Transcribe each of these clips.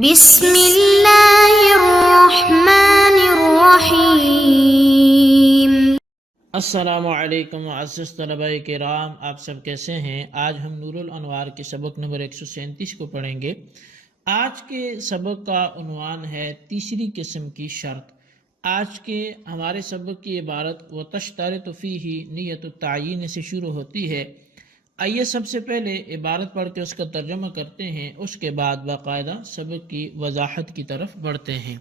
بسم اللہ الرحمن الرحیم۔ السلام علیکم معزز طلباء کرام، آپ سب کیسے ہیں؟ آج ہم نور الانوار کے سبق نمبر 137 کو پڑھیں گے۔ آج کے سبق کا عنوان ہے تیسری قسم کی شرط۔ آج کے ہمارے سبق کی عبارت وَتَشْتَرِطُ فِيهِ نیت التعیین سے شروع ہوتی ہے۔ آئیے سب سے پہلے عبارت پڑھ کے اس کا ترجمہ کرتے ہیں، اس کے بعد باقاعدہ سبق کی وضاحت کی طرف بڑھتے ہیں۔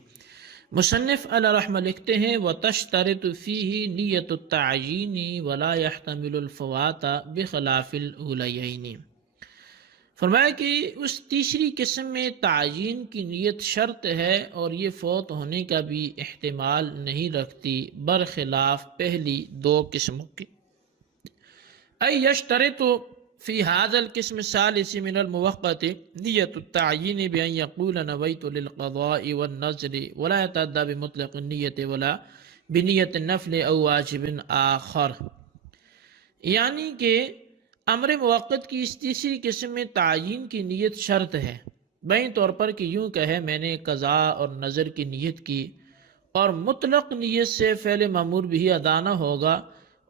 مصنف علیہ رحمہ لکھتے ہیں وَتَشْتَرِطُ فِيهِ نیت التعیین وَلَا يَحْتَمِلُ الْفَوَاتَ بِخِلَافِ الْأُولَيَيْنِ۔ فرمایا کہ اس تیسری قسم میں تعیین کی نیت شرط ہے اور یہ فوت ہونے کا بھی احتمال نہیں رکھتی، برخلاف پہلی دو قسموں کے۔ ای یشترط فی هذا القسم الثالث من الموقت نیت التعیین بأن یقول نویت للقضاء والنذر ولا يتعدى بمطلق النیت ولا بنیت النفل او واجب آخر۔ یعنی کہ امر موقت کی اس تیسری قسم میں تعیین کی نیت شرط ہے، بین طور پر کہ یوں کہے میں نے قضاء اور نذر کی نیت کی اور مطلق نیت سے فعل مامور بھی ادا نہ ہوگا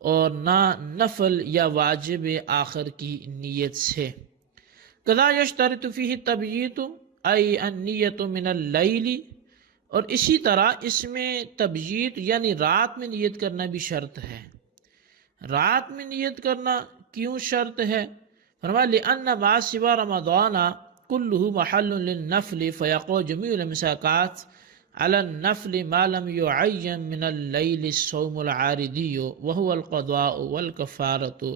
اور نہ نفل یا واجب آخر کی نیت سے۔ قضا یشترط فیہ تبییت ای النیت من اللیل، اور اسی طرح اس میں تبییت یعنی رات میں نیت کرنا بھی شرط ہے۔ رات میں نیت کرنا کیوں شرط ہے؟ فرمایا لأن ما سوى رمضان كله محل للنفل فيقع جميع المساقات على النفل ما لم يعين من الليل الصوم العارضي وهو القضاء والكفارة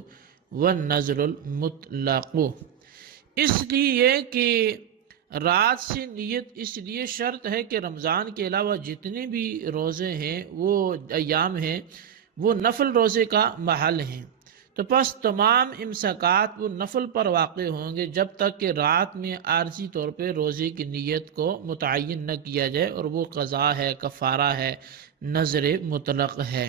والنذر المطلق۔ اس لیے کہ رات سے نیت اس لیے شرط ہے کہ رمضان کے علاوہ جتنے بھی روزے ہیں وہ ایام ہیں وہ نفل روزے کا محل ہیں، تو پس تمام امساکات وہ نفل پر واقع ہوں گے جب تک کہ رات میں عارضی طور پہ روزے کی نیت کو متعین نہ کیا جائے، اور وہ قضا ہے، کفارہ ہے، نذر مطلق ہے۔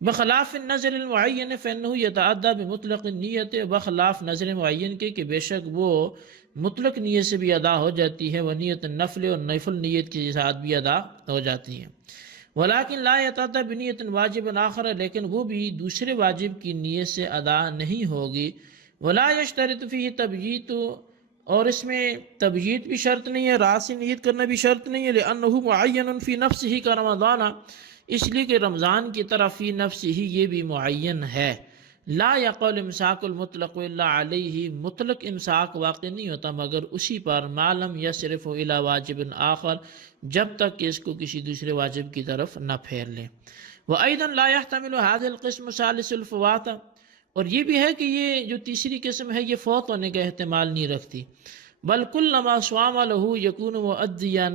بخلاف النذر المعین فإنه يتعدى بمطلق النیت، بخلاف نذر معین کے کہ بے شک وہ مطلق نیت سے بھی ادا ہو جاتی ہے، وہ نیت النفل اور نفل نیت کے ساتھ بھی ادا ہو جاتی ہیں۔ ولیکن لا یتعدی بنیت واجب آخر، لیکن وہ بھی دوسرے واجب کی نیت سے ادا نہیں ہوگی۔ ولا یشترط فیہ تبییت، اور اس میں تبییت بھی شرط نہیں ہے، رات سے نیت کرنا بھی شرط نہیں ہے، لأنہ معین فی نفسہ کا رمضان، اس لیے کہ رمضان کی طرف فی نفسہ یہ بھی معین ہے۔ لا یقع الامساک المطلق الا علیہ، مطلق امساک واقع نہیں ہوتا مگر اسی پر، ما لم یصرف الی واجب آخر، جب تک کہ اس کو کسی دوسرے واجب کی طرف نہ پھیر لیں۔ وَأَيْضًا لَا يَحْتَمِلُ هَذَا الْقِسْمُ ثَالِثُ الْفَوَاتَ، اور یہ بھی ہے کہ یہ جو تیسری قسم ہے یہ فوت ہونے کا احتمال نہیں رکھتی، بل كُلَّمَا صَامَ لَهُ يَكُونُ مُؤَدِّيًا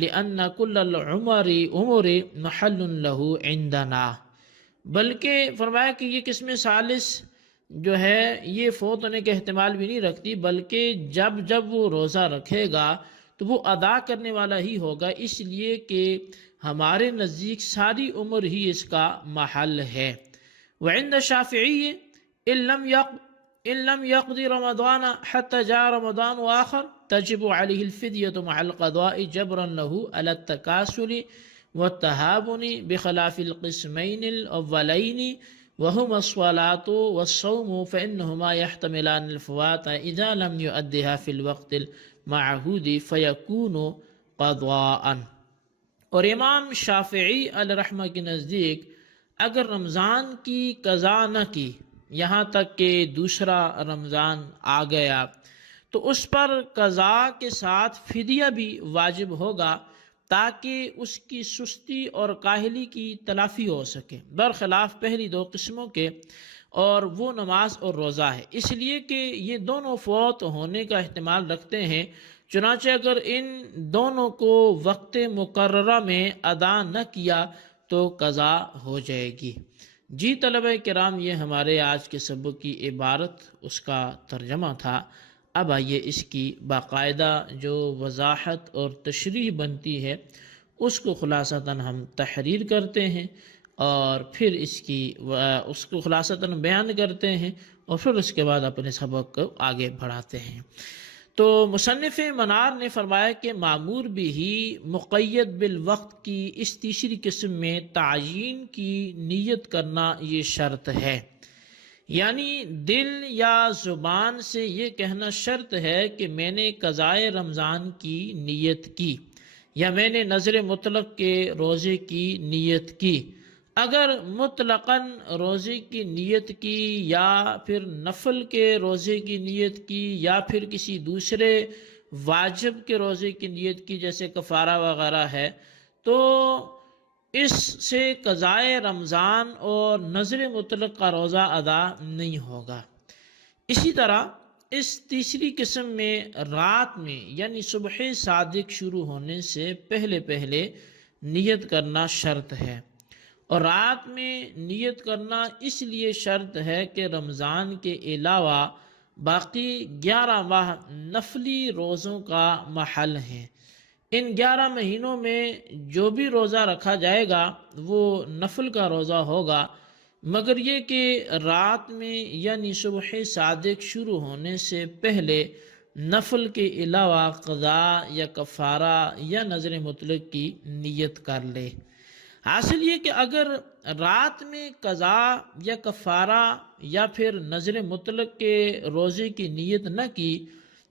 لِأَنَّ كُلَّ الْعُمُرِ مَحَلٌ لَهُ عِنْدَنَا۔ بلکہ فرمایا کہ یہ قسم ثالث جو ہے یہ فوت ہونے کا احتمال بھی نہیں رکھتی، بلکہ جب جب وہ روزہ رکھے گا تو وہ ادا کرنے والا ہی ہوگا، اس لیے کہ ہمارے نزدیک ساری عمر ہی اس کا محل ہے۔ وعند الشافعی ان لم يقضي رمضان حتى جاء رمضان آخر تجب عليه الفدية مع القضاء جبرا له على التكاسل والتهاون، بخلاف القسمين الأولين وهما الصلاة والصوم فإنهما يحتملان الفوات إذا لم يؤدها في الوقت المعهود فيكون قضاء۔ اور امام شافعی علیہ رحمہ کے نزدیک اگر رمضان کی قضا نہ کی یہاں تک کہ دوسرا رمضان آ گیا تو اس پر قضا کے ساتھ فدیہ بھی واجب ہوگا تاکہ اس کی سستی اور کاہلی کی تلافی ہو سکے، برخلاف پہلی دو قسموں کے، اور وہ نماز اور روزہ ہے، اس لیے کہ یہ دونوں فوت ہونے کا احتمال رکھتے ہیں، چنانچہ اگر ان دونوں کو وقت مقررہ میں ادا نہ کیا تو قضا ہو جائے گی۔ جی طلبہ کرام، یہ ہمارے آج کے سبق کی عبارت اس کا ترجمہ تھا۔ اب آئیے اس کی باقاعدہ جو وضاحت اور تشریح بنتی ہے اس کو خلاصتاً ہم تحریر کرتے ہیں اور پھر اس کو خلاصتاً بیان کرتے ہیں اور پھر اس کے بعد اپنے سبق کو آگے بڑھاتے ہیں۔ تو مصنف منار نے فرمایا کہ معمور بھی مقید بالوقت کی اس تیسری قسم میں تعیین کی نیت کرنا یہ شرط ہے، یعنی دل یا زبان سے یہ کہنا شرط ہے کہ میں نے قضائے رمضان کی نیت کی یا میں نے نذر مطلق کے روزے کی نیت کی۔ اگر مطلقاً روزے کی نیت کی یا پھر نفل کے روزے کی نیت کی یا پھر کسی دوسرے واجب کے روزے کی نیت کی جیسے کفارہ وغیرہ ہے، تو اس سے قضائے رمضان اور نذر مطلق کا روزہ ادا نہیں ہوگا۔ اسی طرح اس تیسری قسم میں رات میں یعنی صبح صادق شروع ہونے سے پہلے نیت کرنا شرط ہے، اور رات میں نیت کرنا اس لیے شرط ہے کہ رمضان کے علاوہ باقی 11 ماہ نفلی روزوں کا محل ہیں۔ ان 11 مہینوں میں جو بھی روزہ رکھا جائے گا وہ نفل کا روزہ ہوگا، مگر یہ کہ رات میں یعنی صبح صادق شروع ہونے سے پہلے نفل کے علاوہ قضاء یا کفارہ یا نذر مطلق کی نیت کر لے۔ حاصل یہ کہ اگر رات میں قضاء یا کفارہ یا پھر نذر مطلق کے روزے کی نیت نہ کی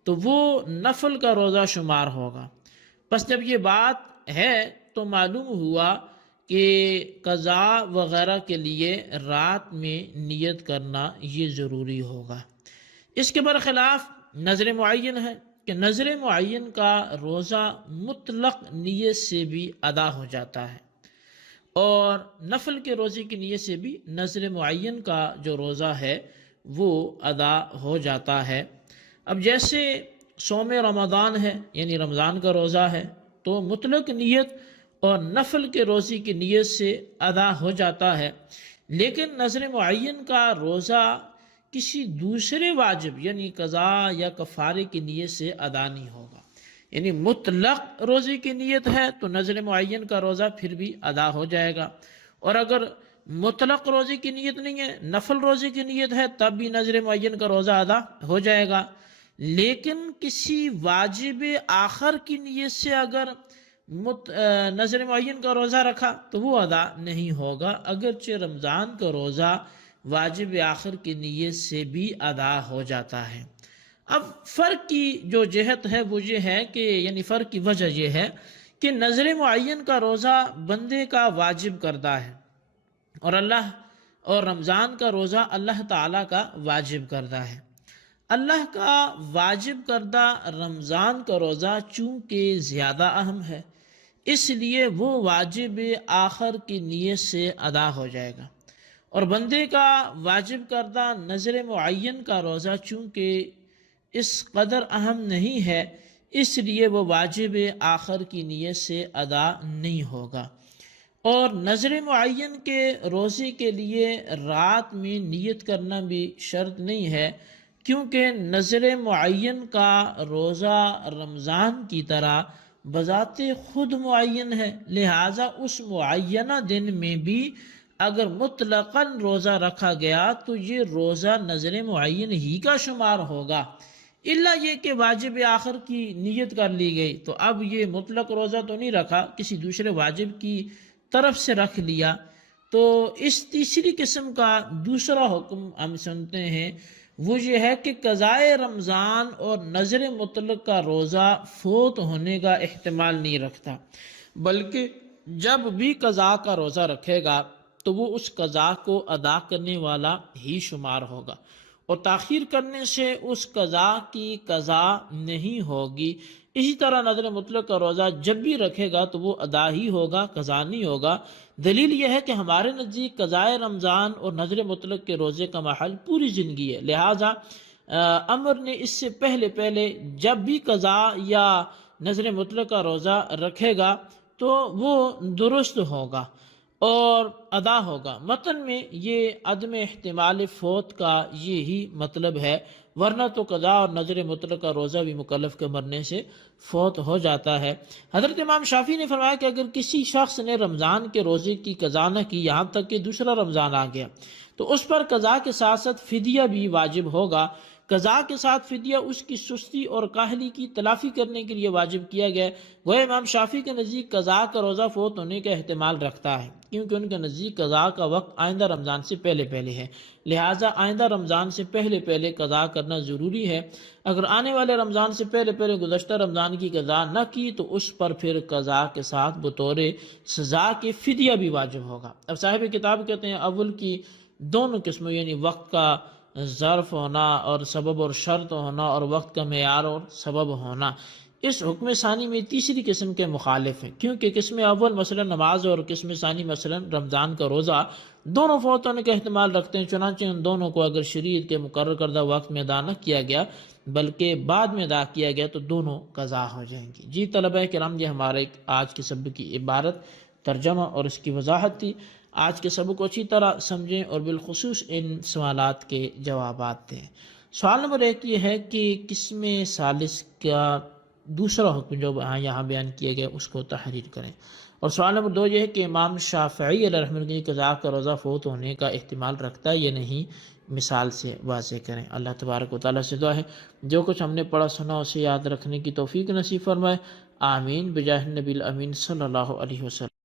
تو وہ نفل کا روزہ شمار ہوگا۔ بس جب یہ بات ہے تو معلوم ہوا کہ قضاء وغیرہ کے لیے رات میں نیت کرنا یہ ضروری ہوگا۔ اس کے برخلاف نذر معین ہے کہ نذر معین کا روزہ مطلق نیت سے بھی ادا ہو جاتا ہے، اور نفل کے روزے کی نیت سے بھی نذر معین کا جو روزہ ہے وہ ادا ہو جاتا ہے۔ اب جیسے صوم رمضان ہے یعنی رمضان کا روزہ ہے تو مطلق نیت اور نفل کے روزے کی نیت سے ادا ہو جاتا ہے، لیکن نذر معین کا روزہ کسی دوسرے واجب یعنی قضاء یا کفارے کی نیت سے ادا نہیں ہوگا۔ یعنی مطلق روزے کی نیت ہے تو نذر معین کا روزہ پھر بھی ادا ہو جائے گا، اور اگر مطلق روزے کی نیت نہیں ہے، نفل روزے کی نیت ہے، تب بھی نذر معین کا روزہ ادا ہو جائے گا۔ لیکن کسی واجب آخر کی نیت سے اگر نذر معین کا روزہ رکھا تو وہ ادا نہیں ہوگا، اگرچہ رمضان کا روزہ واجب آخر کی نیت سے بھی ادا ہو جاتا ہے۔ اب فرق کی جو جہت ہے وہ یہ ہے کہ یعنی فرق کی وجہ یہ ہے کہ نذر معین کا روزہ بندے کا واجب کردہ ہے، اور رمضان کا روزہ اللہ تعالیٰ کا واجب کردہ ہے۔ اللہ کا واجب کردہ رمضان کا روزہ چونکہ زیادہ اہم ہے، اس لیے وہ واجب آخر کی نیت سے ادا ہو جائے گا، اور بندے کا واجب کردہ نذر معین کا روزہ چونکہ اس قدر اہم نہیں ہے، اس لیے وہ واجب آخر کی نیت سے ادا نہیں ہوگا۔ اور نذر معین کے روزے کے لیے رات میں نیت کرنا بھی شرط نہیں ہے، کیونکہ نذر معین کا روزہ رمضان کی طرح بذات خود معین ہے، لہٰذا اس معینہ دن میں بھی اگر مطلقاً روزہ رکھا گیا تو یہ روزہ نذر معین ہی کا شمار ہوگا، الا یہ کہ واجب آخر کی نیت کر لی گئی تو اب یہ مطلق روزہ تو نہیں رکھا، کسی دوسرے واجب کی طرف سے رکھ لیا۔ تو اس تیسری قسم کا دوسرا حکم ہم سنتے ہیں وہ یہ ہے کہ قضائے رمضان اور نذر مطلق کا روزہ فوت ہونے کا احتمال نہیں رکھتا، بلکہ جب بھی قضاء کا روزہ رکھے گا تو وہ اس قضاء کو ادا کرنے والا ہی شمار ہوگا، اور تاخیر کرنے سے اس قضاء کی قضاء نہیں ہوگی۔ اسی طرح نذر مطلق کا روزہ جب بھی رکھے گا تو وہ ادا ہی ہوگا، قضاء نہیں ہوگا۔ دلیل یہ ہے کہ ہمارے نزدیک قضائے رمضان اور نذر مطلق کے روزے کا محل پوری زندگی ہے، لہٰذا امر نے اس سے پہلے جب بھی قضاء یا نذر مطلق کا روزہ رکھے گا تو وہ درست ہوگا اور ادا ہوگا۔ متن میں یہ عدم احتمال فوت کا یہی مطلب ہے، ورنہ تو قضاء اور نذر مطلق کا روزہ بھی مکلف کے مرنے سے فوت ہو جاتا ہے۔ حضرت امام شافعی نے فرمایا کہ اگر کسی شخص نے رمضان کے روزے کی قضا نہ کی یہاں تک کہ دوسرا رمضان آ گیا تو اس پر قضاء کے ساتھ ساتھ فدیہ بھی واجب ہوگا۔ قضاء کے ساتھ فدیہ اس کی سستی اور کاہلی کی تلافی کرنے کے لیے واجب کیا گیا ہے۔ وہ امام شافعی کے نزدیک قضاء کا روزہ فوت ہونے کا احتمال رکھتا ہے، کیونکہ ان کے نزدیک قضاء کا وقت آئندہ رمضان سے پہلے پہلے ہے، لہٰذا آئندہ رمضان سے پہلے پہلے قضاء کرنا ضروری ہے۔ اگر آنے والے رمضان سے پہلے پہلے گزشتہ رمضان کی قضاء نہ کی تو اس پر پھر قضاء کے ساتھ بطور سزا کے فدیہ بھی واجب ہوگا۔ اب صاحب کتاب کہتے ہیں اول کی دونوں قسموں یعنی وقت کا ظرف ہونا اور سبب اور شرط ہونا اور وقت کا معیار اور سبب ہونا اس حکم ثانی میں تیسری قسم کے مخالف ہیں، کیونکہ قسم اول مثلا نماز اور قسم ثانی مثلا رمضان کا روزہ دونوں فوت ہونے کا احتمال رکھتے ہیں، چنانچہ ان دونوں کو اگر شریعت کے مقرر کردہ وقت میں ادا نہ کیا گیا بلکہ بعد میں ادا کیا گیا تو دونوں قضا ہو جائیں گی۔ جی طلبہ کرام، یہ ہمارے آج کے سبق کی عبارت ترجمہ اور اس کی وضاحت تھی۔ آج کے سبق کو اچھی طرح سمجھیں اور بالخصوص ان سوالات کے جوابات دیں۔ سوال نمبر 1 یہ ہے کہ قسم ثالث کا دوسرا حکم جو یہاں بیان کیا گیا اس کو تحریر کریں، اور سوال نمبر 2 یہ ہے کہ امام شافعی علیہ رحمۃ اللہ کی قضاء کا روزہ فوت ہونے کا احتمال رکھتا ہے یا نہیں، مثال سے واضح کریں۔ اللہ تبارک و تعالیٰ سے دعا ہے جو کچھ ہم نے پڑھا سنا اسے یاد رکھنے کی توفیق نصیب فرمائے، آمین بجاہ النبی الامین صلی اللہ علیہ وسلم۔